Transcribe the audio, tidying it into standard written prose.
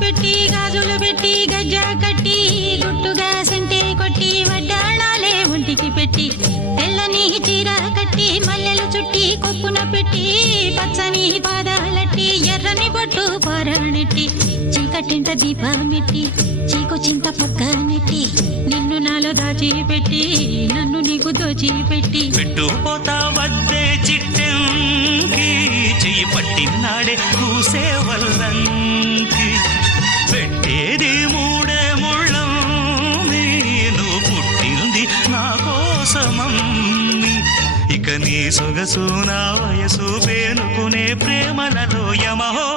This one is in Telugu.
పెట్టి గాజులు పెట్టి గజ్జా కట్టి గుట్టుగా సెంటే కొట్టి వడ్డాణాలే ఒంటికి పెట్టి తెల్లని చీర కట్టి మల్లెలు చుట్టి కొప్పున పెట్టి పచ్చని పాదాలట్టి ఎర్రని బొట్టు పారాణెట్టి చీకటింట దీపమెట్టి చీకు చింత పక్క నెట్టి నిన్ను నాలో దాచిపెట్టి నన్ను నీకు దోచిపెట్టి పెట్టుపోతా వద్దే చిట్టంకి చెయ్యి పట్టినాడే కూసే వల్లంకి పెట్టేది మూడే ముళ్ళం నువ్వు పుట్టింది నా కోసమమ్మి ఇక నీ సొగసు నా వయసు పేనుకునే ప్రేమలలో యమహో